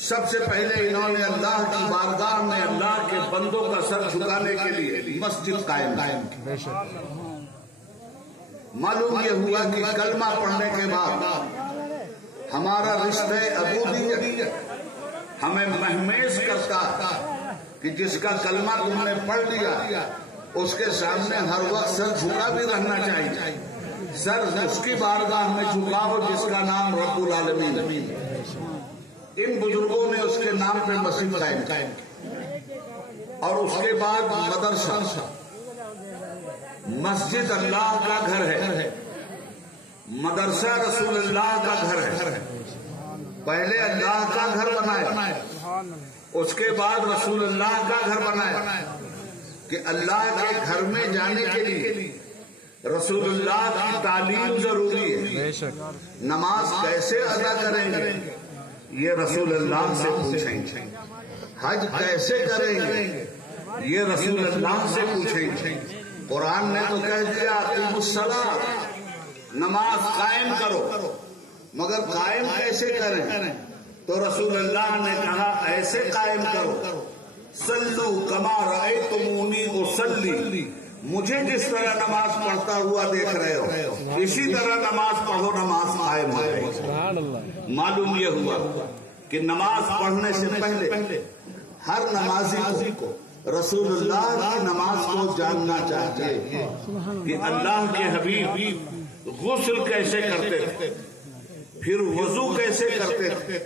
سب سے پہلے انہوں نے اللہ کی بارگاہ میں اللہ کے بندوں کا سر جھکانے کے لیے مسجد قائم کی. معلوم یہ ہوا کہ کلمہ پڑھنے کے بعد ہمارا رشتہ عبودیت ہمیں مہمیز کرتا کہ جس کا کلمہ تم نے پڑھ لیا اس کے سامنے ہر وقت سر جھکا بھی رہنا چاہیے. سر اس کی بارگاہ میں جھکاؤ جس کا نام رب العالمین. ان بزرگوں نے اس کے نام پہ مسجد قائم کی اور اس کے بعد مدرسہ. مسجد اللہ کا گھر ہے, مدرسہ رسول اللہ کا گھر ہے. پہلے اللہ کا گھر بنایا, اس کے بعد رسول اللہ کا گھر بنایا کہ اللہ کے گھر میں جانے کے لیے رسول اللہ کی تعلیم ضروری ہے. نماز کیسے ادا کریں گے یہ رسول اللہ سے پوچھیں گے. حج کیسے کریں گے یہ رسول اللہ سے پوچھیں گے. قرآن نے تو کہہ دیا اقیموا الصلاۃ, نماز قائم کرو, مگر قائم کیسے کریں تو رسول اللہ نے کہا ایسے قائم کرو صلو کما رأیتمونی اصلی, مجھے جس طرح نماز پڑھتا ہوا دیکھ رہے ہو اسی طرح نماز پڑھو, نماز قائم ہو جائے. معلوم یہ ہوا کہ نماز پڑھنے سے پہلے ہر نمازی کو رسول اللہ کی نماز کو جاننا چاہیے کہ اللہ کے حبیب غسل کیسے کرتے تھے, پھر وضو کیسے کرتے تھے,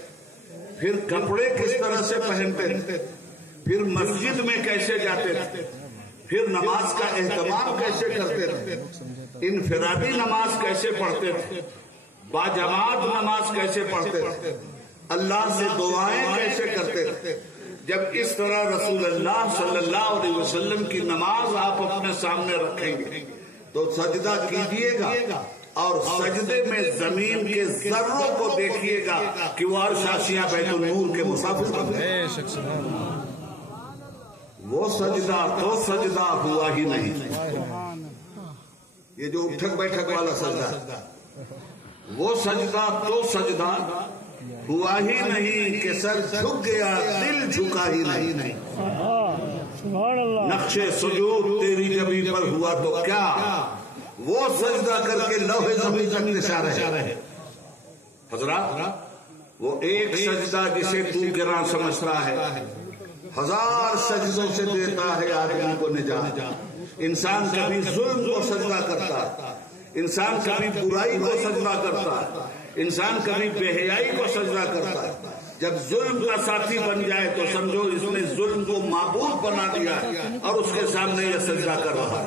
پھر کپڑے کس طرح سے پہنتے تھے, پھر مسجد میں کیسے جاتے تھے, پھر نماز کا اہتمام کیسے کرتے تھے, انفرادی نماز کیسے پڑھتے تھے, باجماعت نماز کیسے پڑھتے تھے, اللہ سے دعائیں کیسے کرتے تھے. جب اس طرح رسول اللہ صلی اللہ علیہ وسلم کی نماز آپ اپنے سامنے رکھیں گے تو سجدہ کیجیے گا اور سجدے میں زمین کے ذروں کو دیکھیے گا کہ وہ عرش آسیہ بیت النور کے مسافر بن گئے. وہ سجدہ تو سجدہ ہوا ہی نہیں. یہ جو اٹھک بیٹھک والا سجدہ, وہ سجدہ تو سجدہ ہوا ہی نہیں کہ سر جھک گیا دل جھکا ہی نہیں. نقش سجود تیری جبین پر ہوا تو کیا, وہ سجدہ کر کے لوح زمین تک نثار ہے. حضرات وہ ایک سجدہ جسے تو گراں سمجھ رہا ہے ہزار سجدوں سے دیتا ہے آدمی کو نجات. انسان کبھی ظلم کو سجدہ کرتا, انسان کبھی برائی کو سجدہ کرتا, انسان کبھی بے حیائی کو سجدہ کرتا. جب ظلم کا ساتھی بن جائے تو سمجھو اس نے ظلم کو معبود بنا دیا اور اس کے سامنے یہ سجدہ کر رہا.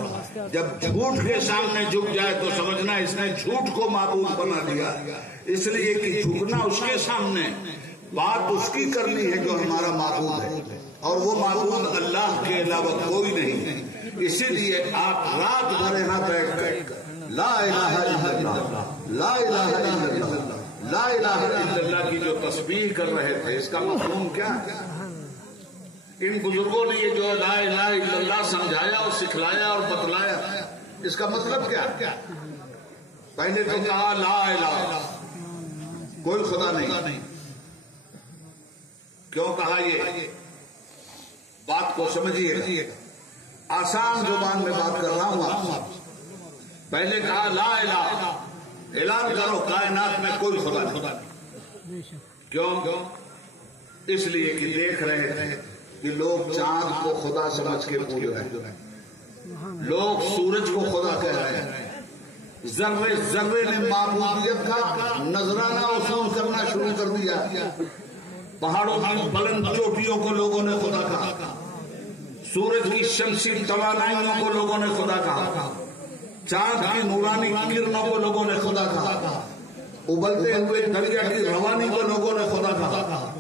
جب جھوٹ کے سامنے جھک جائے تو سمجھنا اس نے جھوٹ کو معبود بنا دیا. اس لیے کہ جھکنا اس کے سامنے, بات اس کی کرنی ہے جو ہمارا معبود ہے, اور وہ معبود اللہ کے علاوہ کوئی نہیں. اسی لیے آپ رات بھر یہاں بیٹھ کر لا الہ الا اللہ, لا الہ الا اللہ, لا الہ الا اللہ کی جو تسبیح کر رہے تھے اس کا مفہوم کیا ہے؟ ان بزرگوں نے یہ جو لا الہ الا اللہ سمجھایا اور سکھلایا اور بتلایا, اس کا مطلب کیا؟ پہلے تو کہا لا الہ, کوئی خدا نہیں. کیوں کہا یہ بات کو سمجھیے, آسان زبان میں بات کر رہا ہوں آپ. پہلے کہا لا الہ, اعلان کرو کائنات میں کوئی خدا نہیں. کیوں؟ اس لیے کہ دیکھ رہے ہیں کہ لوگ چاند کو خدا سمجھ کے پوج رہے ہیں, لوگ سورج کو خدا کہہ رہے ہیں, ذرے ذرے نے معبودیت کا نذرانہ وصول کرنا شروع کر دیا. پہاڑوں کی بلند چوٹیوں کو لوگوں نے خدا کہا, سورج کی شمسی توانائیوں کو لوگوں نے خدا کہا, چاند کی نورانی کرنوں کو لوگوں نے خدا کہا, ابلتے ہوئے دریا کی روانی کو لوگوں نے خدا کہا,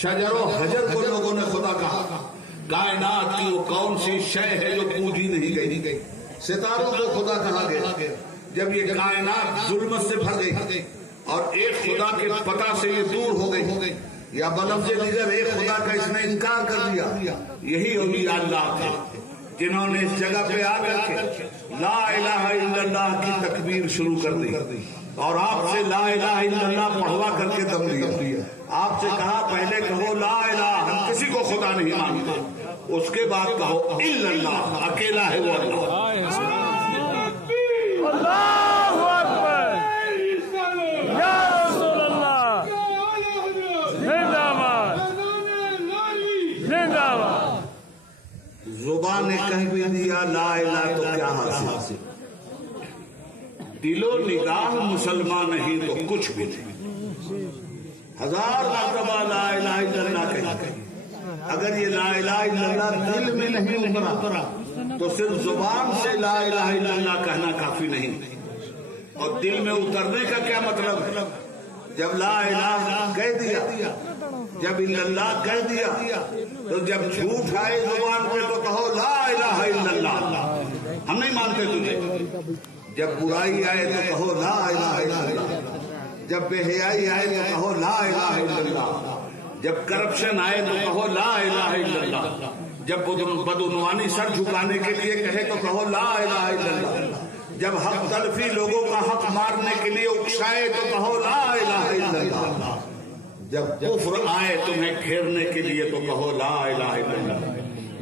شجر و حجر کو لوگوں نے خدا کہا. کائنات کی وہ کون سی شے ہے جو پوجی نہیں گئی؟ ستاروں کو خدا کہا گیا. جب یہ کائنات ظلمت سے بھر گئی اور ایک خدا کے پتہ سے یہ دور ہو گئی, یا بلفظ دیگر ایک خدا کا اس نے انکار کر دیا, یہی اولیاء اللہ تھے جنہوں نے اس جگہ پہ آ کر کے لا الہ الا اللہ کی تکبیر شروع کر دی اور آپ سے لا الہ الا اللہ پڑھوا کر کے دم دیا. آپ سے کہا پہلے کہو نہیں مانتے اس کے بعد کہو الا اللہ، اکیلا ہے وہ اللہ۔ اللہ اکبر، یا رسول اللہ، زندہ باد زندہ باد۔ زبان نے کہہ بھی دیا لا الہ تو کیا حاصل، دل و نگاہ مسلمان نہیں تو کچھ بھی نہیں۔ 1000 مرتبہ لا الہ الا اللہ کہا، اگر یہ لا الہ الا اللہ دل میں نہیں اترا تو صرف زبان سے لا الہ الا اللہ کہنا کافی نہیں۔ اور دل میں اترنے کا کیا مطلب ہے؟ جب لا الہ کہہ دیا، جب الا اللہ کہہ دیا، تو جب جھوٹ آئے زبان پہ تو کہو لا الہ الا اللہ، ہم نہیں مانتے تجھے۔ جب برائی آئے تو کہو لا الہ الا اللہ، جب بے حیائی آئے تو کہو لا الہ الا اللہ، جب کرپشن آئے تو کہو لا الہ الا اللہ، جب بدعنوانی سر جھکانے کے لیے کہے تو کہو لا الہ الا اللہ، جب حق تلفی لوگوں کا حق مارنے کے لیے اکسائے تو کہو لا الہ الا اللہ، جب کفر آئے تمہیں گھیرنے کے لیے تو کہو لا الہ الا اللہ،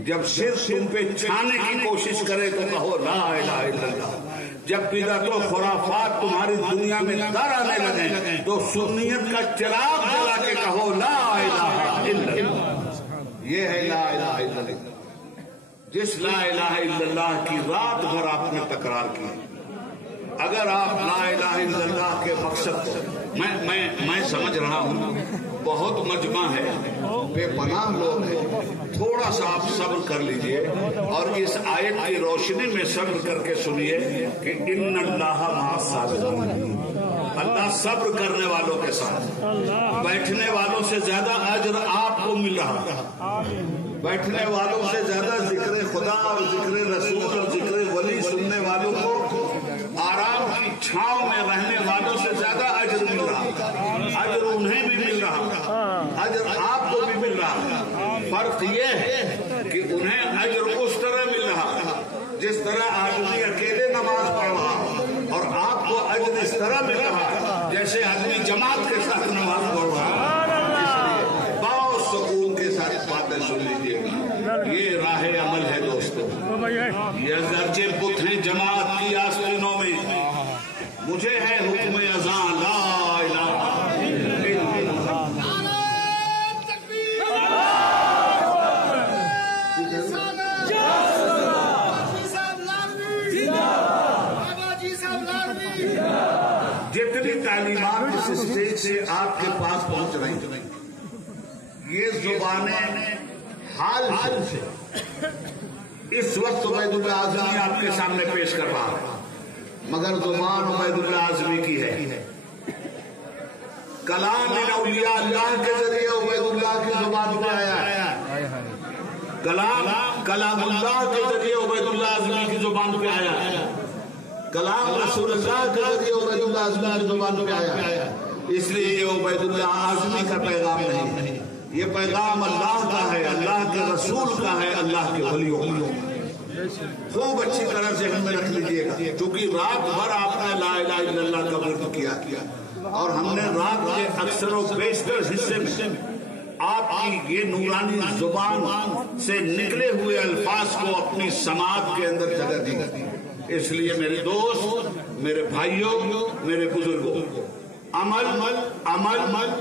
جب صرف تم پہ چھانے کی کوشش کرے تو کہو لا الہ الا اللہ، جب بدعت و خرافات تمہاری دنیا میں در آنے لگے تو سنیت کا چراغ جلا کے کہو لا الہ الا اللہ۔ یہ ہے لا الہ الا اللہ۔ جس لا الہ الا اللہ کی رات بھر آپ نے تکرار کی، اگر آپ لا الہ الا اللہ کے مقصد کو میں سمجھ رہا ہوں بہت مجمع ہے، بے پناہ لوگ ہیں، تھوڑا سا آپ صبر کر لیجئے اور اس آیت کی روشنی میں صبر کر کے سنیے کہ ان اللہ مع الصابرین، اللہ صبر کرنے والوں کے ساتھ۔ بیٹھنے والوں سے زیادہ اجر آپ کو مل رہا، بیٹھنے والوں سے زیادہ ذکر خدا اور ذکر رسول اور ذکر ولی سننے والوں کو، آرام کی چھاؤں میں رہنے والوں سے زیادہ اجر مل رہا، اجر انہیں بھی مل رہا، اجر آپ کو بھی مل رہا۔ فرق یہ ہے کہ انہیں اجر اس طرح مل رہا جس طرح آدمی اکیلے نماز پڑھ رہا، اور آپ کو اجر اس طرح مل رہا جیسے آدمی جماعت کے ساتھ نماز پڑھ رہا۔ بہت سکون کے ساتھ باتیں سن لیجیے گا، یہ راہ عمل ہے دوستو۔ یہ اگرچہ بت ہیں جماعت کی آستینوں میں، مجھے ہے حکم اذان لا الہ الا جتنی تعلیمات اس اسٹیج سے آپ کے پاس پہنچ رہی ہیں، یہ زبانیں حال سے اس وقت عبید اللہ اعظمی آپ کے سامنے پیش کر رہا ہے، مگر زبان عبید اللہ اعظمی کی ہے۔ کلام من اولیاء اللہ کے ذریعے عبید اللہ کی زبان پہ آیا ہے، کلام اللہ کے ذریعے عبید اللہ اعظمی کی زبان پہ آیا ہے، کلام رسول اللہ کے ذریعے عبید اللہ اعظمی کی زبان پہ آیا ہے۔ اس لیے یہ عبید اللہ اعظمی کا پیغام نہیں ہے، یہ پیغام اللہ کا ہے، اللہ کے رسول کا ہے، اللہ کے ولیوں کا۔ خوب اچھی طرح ذہن میں رکھ لیجیے گا، کیونکہ رات بھر آپ نے لا الہ الا اللہ کا ورد کیا، اور ہم نے رات کے اکثر و بیشتر حصے میں آپ کی یہ نورانی زبان سے نکلے ہوئے الفاظ کو اپنی سماعت کے اندر جگہ دی۔ اس لیے میرے دوست، میرے بھائیوں، میرے بزرگوں، عمل عمل عمل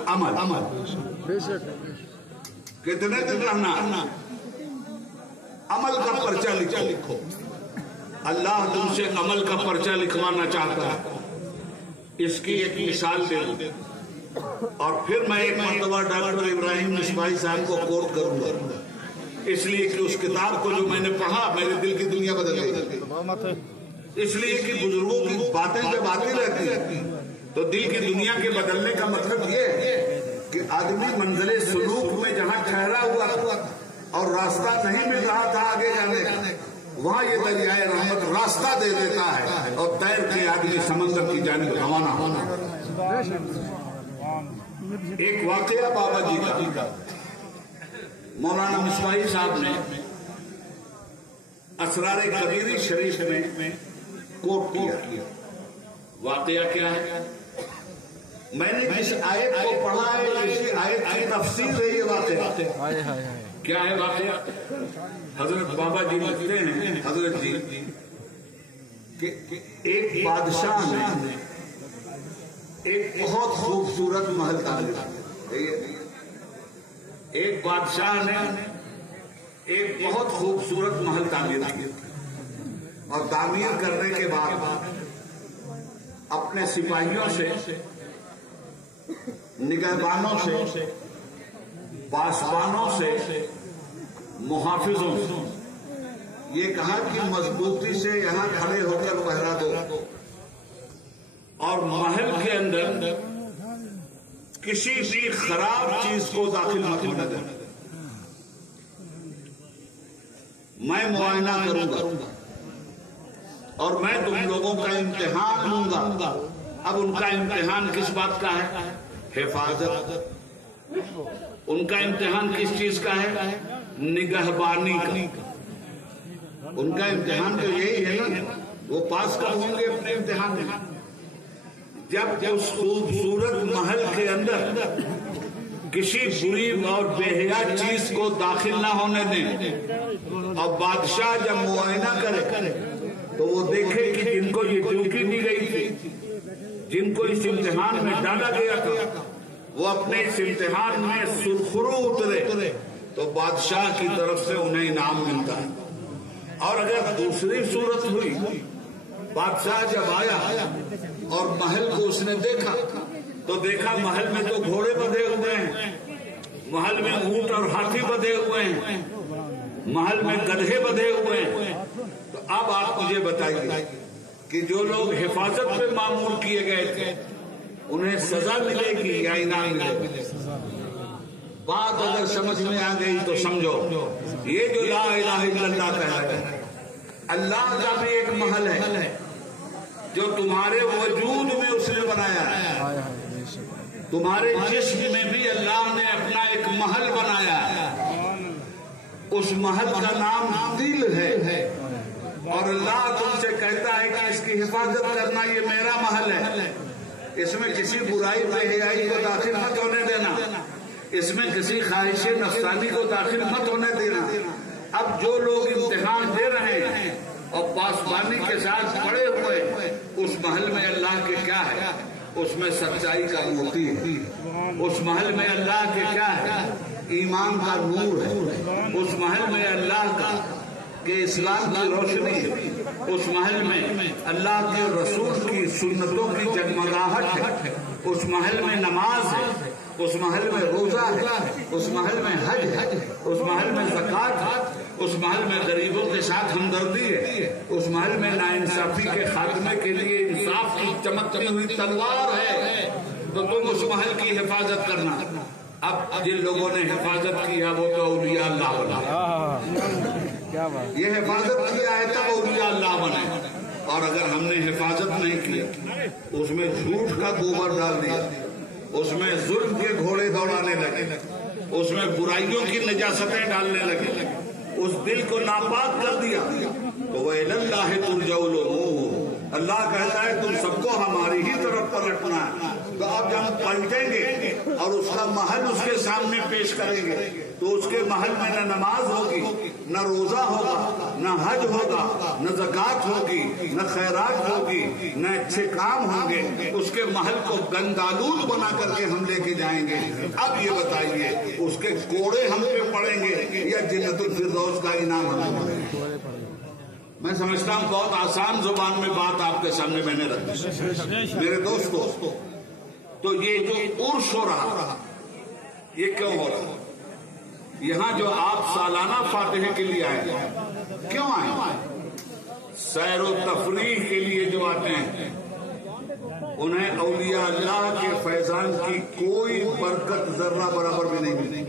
عمل عمل کتنے دن رہنا؟ عمل کا پرچہ لکھو۔ اللہ تم سے عمل کا پرچہ لکھوانا چاہتا ہے۔ اس کی ایک مثال دے دوں، اور پھر میں ایک مرتبہ ڈاکٹر ابراہیم مصباحی صاحب کو کوٹ کروں گا، اس لیے کہ اس کتاب کو جو میں نے پڑھا میرے دل کی دنیا بدل گئی۔ اس لیے کہ بزرگوں کی باتیں جب آتی رہتی ہیں تو دل کی دنیا کے بدلنے کا مطلب یہ ہے کہ آدمی منزل سلوک میں جہاں ٹھہرا ہوا تھا اور راستہ نہیں مل رہا تھا آگے جانے کا، وہاں یہ دریائے رحمت راستہ دے دیتا ہے اور تیر کے آدمی سمندر کی جانب روانہ ہونا۔ ایک واقعہ بابا جی کا مولانا مصباحی صاحب نے اسرار کبیری شریف میں کوٹ کیا۔ واقعہ کیا ہے؟ میں نے جس آیت کو پڑھا ہے اسی آیت کی تفسیر ہے یہ واقعہ۔ کیا ہے واقعہ؟ حضرت بابا جی لکھتے ہیں حضرت جی کہ ایک بادشاہ نے ایک بہت خوبصورت محل تعمیر کیا. ایک بادشاہ نے ایک بہت خوبصورت محل تعمیر کیا اور تعمیر کرنے کے بعد اپنے سپاہیوں سے، نگہبانوں سے، پاسبانوں سے، محافظوں سے یہ کہا کہ مضبوطی سے یہاں کھڑے ہو کر پہرا دو اور محل کے اندر کسی بھی خراب چیز کو داخل مت ہونے دینا. میں معائنہ کروں گا اور میں تم لوگوں کا امتحان لوں گا. اب ان کا امتحان کس بات کا ہے؟ حفاظت. ان کا امتحان کس چیز کا ہے؟ نگہبانی کا. ان کا امتحان تو یہی ہے نا، وہ پاس کر ہوں گے اپنے امتحان میں. جب اس خوبصورت محل کے اندر کسی بری اور بے حیا چیز کو داخل نہ ہونے دیں اور بادشاہ جب معائنہ کرے تو وہ دیکھے کہ جن کو یہ ڈیوٹی دی گئی تھی، جن کو اس امتحان میں ڈالا گیا تھا، وہ اپنے اس امتحان میں سرخرو اترے تو بادشاہ کی طرف سے انہیں انعام ملتا ہے. اور اگر دوسری صورت ہوئی، بادشاہ جب آیا اور محل کو اس نے دیکھا تو دیکھا محل میں تو گھوڑے بدھے ہوئے ہیں، محل میں اونٹ اور ہاتھی بدھے ہوئے ہیں، محل میں گدھے بدھے ہوئے ہیں. تو اب آپ مجھے بتائیے کہ جو لوگ حفاظت پہ معمور کیے گئے تھے انہیں سزا ملے گی یا انعام ملے گی؟ بات اگر سمجھ میں آ گئی تو سمجھو یہ جو لا الہ الا اللہ کہہ رہے ہیں، اللہ کا بھی ایک محل ہے جو تمہارے وجود میں اس نے بنایا ہے. تمہارے جسم میں بھی اللہ نے اپنا ایک محل بنایا ہے. اس محل کا نام دل ہے اور اللہ تم سے کہتا ہے کہ اس کی حفاظت کرنا، یہ میرا محل ہے. اس میں کسی برائی بے حیائی کو داخل مت ہونے دینا، اس میں کسی خواہش نفسانی کو داخل مت ہونے دینا. اب جو لوگ امتحان دے رہے ہیں اور پاسبانی کے ساتھ پڑے ہوئے، اس محل میں اللہ کے کیا ہے؟ اس میں سچائی کا موتی ہے. اس محل میں اللہ کے کیا ہے؟ ایمان کا نور ہے. اس محل میں اللہ کا کہ اسلام کی روشنی ہے. اس محل میں اللہ کے رسول کی سنتوں کی جگمگاہٹ ہے. اس محل میں نماز ہے. اس محل میں روزہ ہے. اس محل میں حج ہے. اس محل میں زکوٰۃ ہے. اس محل میں غریبوں کے ساتھ ہمدردی ہے. اس محل میں ناانصافی کے خاتمے کے لیے انصاف کی چمکتی ہوئی تلوار ہے. تو تم اس محل کی حفاظت کرنا. اب جن لوگوں نے حفاظت کیا وہ تو اولیاء اللہ بنا. یہ حفاظت کیا ہے تب اولیاء اللہ بنے. اور اگر ہم نے حفاظت نہیں کی، اس میں جھوٹ کا گوبر ڈال دیا، اس میں ظلم کے گھوڑے دوڑانے لگے، اس میں برائیوں کی نجاستیں ڈالنے لگے، اس دل کو ناپاک کر دیا تو وہ اللہ ترجع الامور. اللہ کہتا ہے تم سب کو ہماری ہی طرف پلٹنا ہے. تو اب جب ہم پلٹیں گے اور اس کا محل اس کے سامنے پیش کریں گے تو اس کے محل میں نہ نماز ہوگی، نہ روزہ ہوگا، نہ حج ہوگا، نہ زکوٰۃ ہوگی، نہ خیرات ہوگی، نہ اچھے کام ہوں گے. اس کے محل کو گندآلود بنا کر کے ہم لے کے جائیں گے. اب یہ بتائیے اس کے کوڑے ہم پہ پڑیں گے یا جنت الفردوس کا انعام ہمیں ملے گا؟ میں سمجھتا ہوں بہت آسان زبان میں بات آپ کے سامنے میں نے رکھی. میرے دوستو، تو یہ جو عرس ہو رہا یہ کیوں ہو رہا؟ یہاں جو آپ سالانہ فاتحے کے لیے آئے کیوں آئے؟ سیر و تفریح کے لیے جو آتے ہیں انہیں اولیاء اللہ کے فیضان کی کوئی برکت ذرہ برابر بھی نہیں ملے.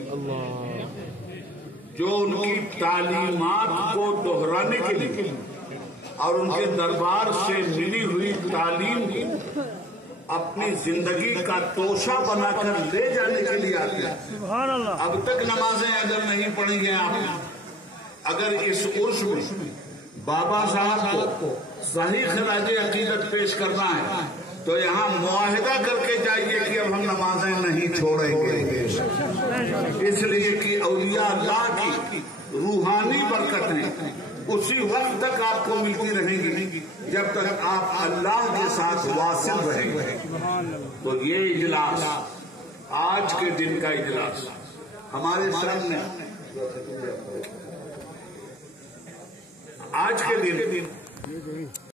جو ان کی تعلیمات کو دہرانے کے لیے اور ان کے دربار سے ملی ہوئی تعلیم کو اپنی زندگی کا توشہ بنا کر لے جانے کے لیے آتے ہیں. اب تک نمازیں اگر نہیں پڑھی ہیں آپ، اگر اس عرس میں بابا صاحب کو صحیح خراج عقیدت پیش کرنا ہے تو یہاں معاہدہ کر کے جائیے کہ اب ہم نمازیں نہیں چھوڑیں گے. اس لیے کہ اولیاء اللہ کی اسی وقت تک آپ کو ملتی رہیں گی جب تک آپ اللہ کے ساتھ واصل رہیں گے. تو یہ اجلاس آج کے دن کا اجلاس ہمارے سامنے آج کے دن